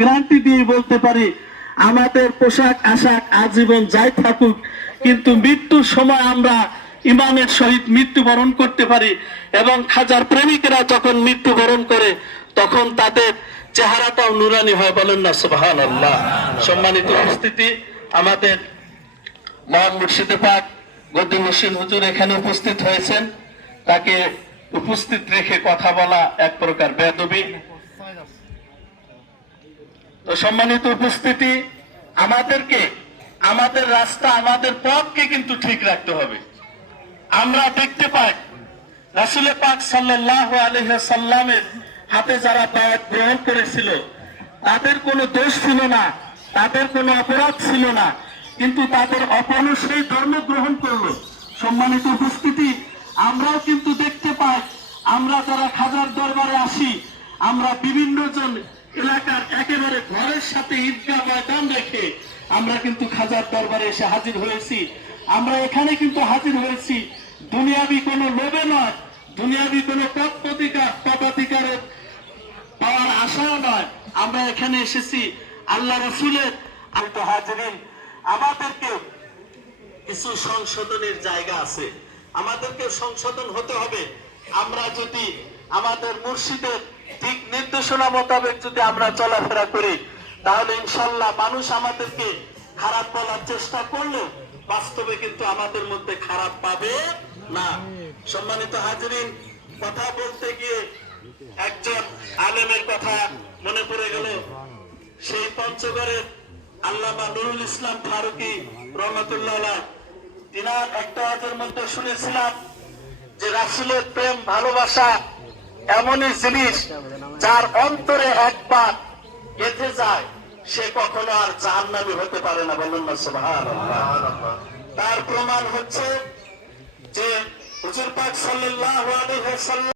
Guarantee দিয়ে বলতে পারি আমাদের পোশাক আশাক আজীবন যাই থাকুক, কিন্তু মৃত্যুর সময় আমরা ইমানের সহিত মৃত্যুবরণ করতে পারি। এবং খাজার প্রেমিকেরা যখন মৃত্যুবরণ করে তখন তাদের চেহারাটাও নুরানি হয়, বলেন না সুবহানাল্লাহ। সম্মানিত উপস্থিতি, আমাদের মহান মুর্শিদে পাক গদ্দি মুর্শিদ হুজুর এখানে উপস্থিত হয়েছেন, তাকে উপস্থিত রেখে কথা বলা এক প্রকার বেয়াদবি। তো সম্মানিত উপস্থিতি, আমাদেরকে আমাদের রাস্তা আমাদের পথকে কিন্তু ঠিক রাখতে হবে। আমরা দেখতে পাই রাসূল পাক সাল্লাল্লাহু আলাইহি ওয়াসাল্লামের হাতে যারা বায়াত গ্রহণ করেছিল তাদের কোনো দোষ ছিল না, তাদের কোনো অপরাধ ছিল না, কিন্তু তাদের অপনশ্বরী ধর্ম গ্রহণ করলো। সম্মানিত উপস্থিতি, আমরাও কিন্তু দেখতে পাই, আমরা যারা খাজার দরবারে আসি, আমরা বিভিন্ন জন এলাকার একেবারে ঘরের সাথে ঈদগাহ ময়দান রেখে আমরা কিন্তু খাজার দরবারে এসে হাজির হয়েছি। আমরা এখানে কিন্তু হাজির হয়েছি দুনিয়াবি কোনো লোভে নয়, দুনিয়াবি কোনো পদাধিকারের পাওয়ার আশাও নয়। আমরা এখানে এসেছি আল্লাহ রাসূলের হাজিরিন। আমাদেরকে কিছু সংশোধনের জায়গা আছে, আমাদেরকে সংশোধন হতে হবে। আমরা যদি আমাদের মুর্শিদের দিক নির্দেশনা মোতাবেক যদি আমরা চলাফেরা করি, তাহলে ইনশাআল্লাহ মানুষ আমাদেরকে খারাপ বলার চেষ্টা করলেও বাস্তবে কিন্তু আমাদের মধ্যে খারাপ পাবে না। সম্মানিত হাজিরিন, কথা বলতে গিয়ে একজন আলেমের কথা মনে পড়ে গেল। সেই পঞ্চগড়ের আল্লামা নুরুল ইসলাম ফারুকী রহমাতুল্লাহ আলাইহি, তিনার একটা ওয়াজের মধ্যে শুনেছিলাম যে রাসূলের প্রেম ভালোবাসা এমনই জিনিস যার অন্তরে একবার গেঁথে যায় সে কখনো আর জাহান্নামী হতে পারে না, বলুন না সুবহানাল্লাহ। তার প্রমাণ হচ্ছে যে হুজুর পাক সাল্লাল্লাহু আলাইহি ওয়াসাল্লাম